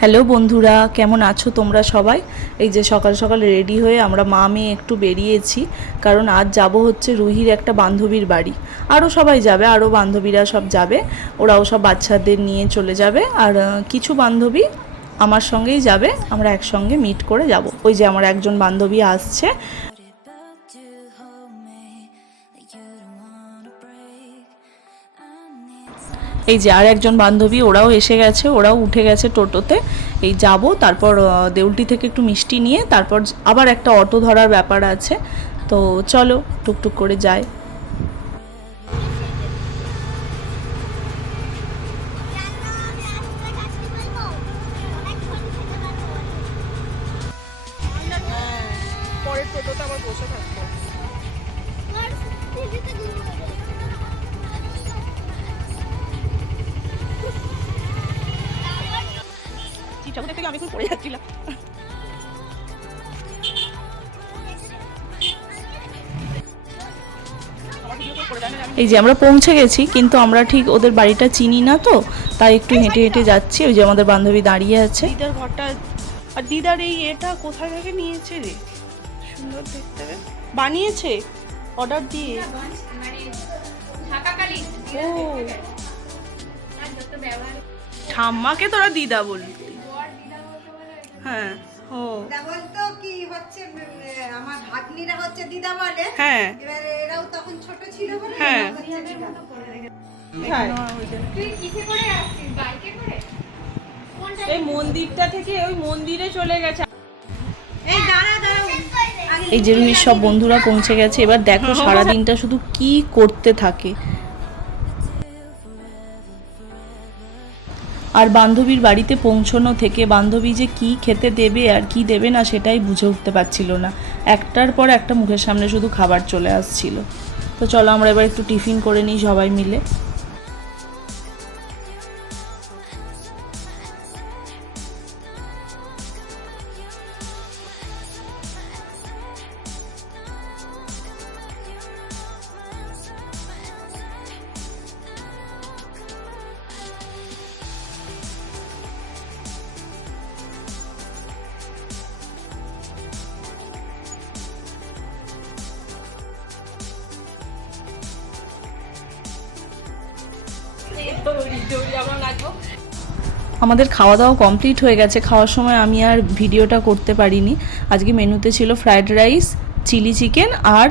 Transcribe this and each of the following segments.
Hello বন্ধুরা, কেমন আছো তোমরা সবাই? এই যে সকাল সকাল রেডি হয়ে আমরা মা মেয়ে একটু বেরিয়েছি, কারণ আজ যাব হচ্ছে রুহির একটা বান্ধবীর বাড়ি। আরও সবাই যাবে, আরও বান্ধবীরা সব যাবে, ওরাও সব বাচ্চাদের নিয়ে চলে যাবে। আর কিছু বান্ধবী আমার সঙ্গেই যাবে, আমরা একসঙ্গে মিট করে যাব। ওই যে আমার একজন বান্ধবী আসছে। এই যে আর একজন বান্ধবী, ওরাও এসে গেছে, ওরাও উঠে গেছে টোটোতে। এই যাব, তারপর দেউলটি থেকে একটু মিষ্টি নিয়ে তারপর আবার একটা অটো ধরার ব্যাপার আছে। তো চলো টুকটুক করে যাই। পরের টোটোতে আবার বসে থাকবো। থেকে আমি খুব পড়ে যাচ্ছিলাম। এই যে আমরা পৌঁছে গেছি, কিন্তু আমরা ঠিক ওদের বাড়িটা চিনি না, তো তাই একটু হেঁটে হেঁটে যাচ্ছি। ওই যে আমাদের বান্ধবী দাঁড়িয়ে আছে। দিদার ঘরটা, আর দিদার এই এটা কোথায় থেকে নিয়েছে রে? সুন্দর দেখতে বানিয়েছে অর্ডার দিয়ে। ও ঠাম্মাকে তোরা দিদা বলবি? হ্যাঁ। ও বলতো কি হচ্ছে, আমার ভাগ্নিরা হচ্ছে দিদা বলে। হ্যাঁ, এবারে এরাও তখন ছোট ছিল বলে হ্যাঁ। এই মন্দিরটা থেকে ওই মন্দিরে চলে গেছে। এই দাঁড়া দাঁড়া, এই যে রুহির সব বন্ধুরা পৌঁছে গেছে। এবার দেখো সারাদিনটা শুধু কি করতে থাকে। আর বান্ধবীর বাড়িতে পৌঁছানো থেকে বান্ধবী যে কি খেতে দেবে আর কি দেবে না সেটাই বুঝে উঠতে পারছিল না। একটার পর একটা মুখের সামনে শুধু খাবার চলে আসছিল। তো চলো আমরা এবার একটু টিফিন করে নিই সবাই মিলে। আমাদের খাওয়া দাওয়া কমপ্লিট হয়ে গেছে। খাওয়ার সময় আমি আর ভিডিওটা করতে পারিনি। আজকে মেনুতে ছিল ফ্রায়েড রাইস, চিলি চিকেন আর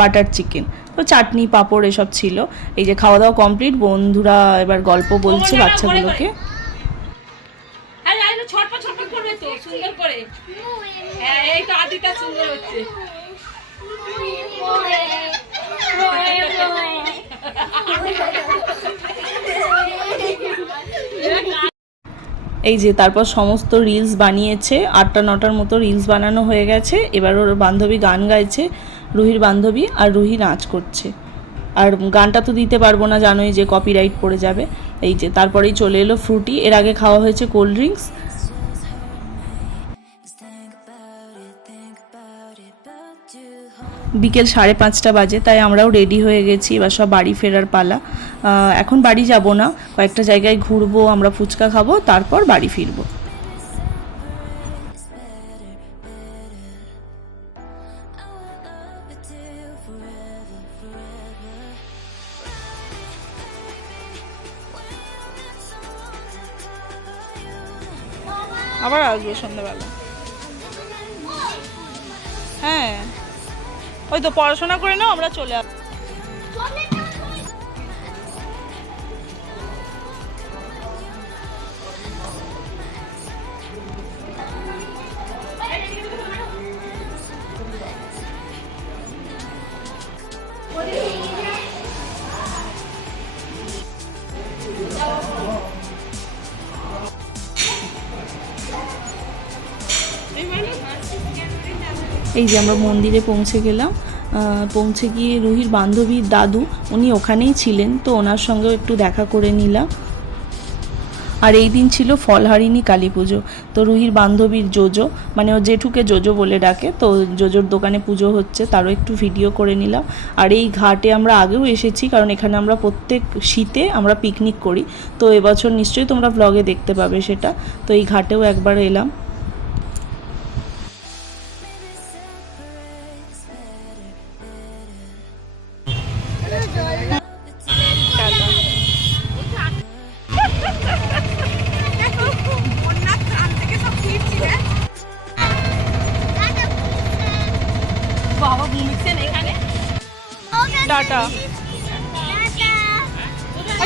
বাটার চিকেন, তো চাটনি পাঁপড় এসব ছিল। এই যে খাওয়া দাওয়া কমপ্লিট, বন্ধুরা এবার গল্প বলছে বাচ্চাগুলোকে। ছটপট ছটপট করবে তো সুন্দর করে। হ্যাঁ এই তো আদিটা সুন্দর হচ্ছে। এই যে তারপর সমস্ত রিলস বানিয়েছে, 8টা-9টার মতো রিলস বানানো হয়ে গেছে। এবার ওর বান্ধবী গান গাইছে, রুহির বান্ধবী, আর রুহি নাচ করছে। আর গানটা তো দিতে পারবো না, জানোই যে কপিরাইট পড়ে যাবে। এই যে তারপরেই চলে এলো ফ্রুটি। এর আগে খাওয়া হয়েছে কোল্ড ড্রিঙ্কস। বিকেল 5:30 বাজে, তাই আমরাও রেডি হয়ে গেছি। এবার সব বাড়ি ফেরার পালা। এখন বাড়ি যাব না, কয়েকটা জায়গায় ঘুরবো, আমরা ফুচকা খাবো, তারপর বাড়ি ফিরবো। আবার আসবো সন্ধ্যাবেলা। হ্যাঁ, ওই তো পড়াশোনা করে নাও, আমরা চলে আসবো। এই যে আমরা মন্দিরে পৌঁছে গেলাম। পৌঁছে গিয়ে রুহির বান্ধবীর দাদু, উনি ওখানেই ছিলেন, তো ওনার সঙ্গেও একটু দেখা করে নিলাম। আর এই দিন ছিল ফলহারিণী কালী পুজো। তো রুহির বান্ধবীর জোজো, মানে ও জেঠুকে জোজো বলে ডাকে, তো জোজোর দোকানে পুজো হচ্ছে, তারও একটু ভিডিও করে নিলাম। আর এই ঘাটে আমরা আগেও এসেছি, কারণ এখানে আমরা প্রত্যেক শীতে আমরা পিকনিক করি। তো এবছর নিশ্চয়ই তোমরা ব্লগে দেখতে পাবে সেটা। তো এই ঘাটেও একবার এলাম। বাবা ঘুমিয়েছেন এখানে। টাটা।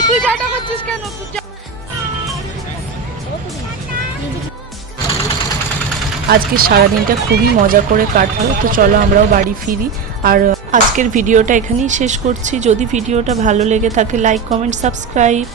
তুই টাটা করছিস কেন? আজকে সারাদিনটা খুবই মজা করে কাটলো। তো চলো আমরাও বাড়ি ফিরি। আর আজকের ভিডিওটা এখানেই শেষ করছি। যদি ভিডিওটা ভালো লেগে থাকে লাইক, কমেন্ট, সাবস্ক্রাইব।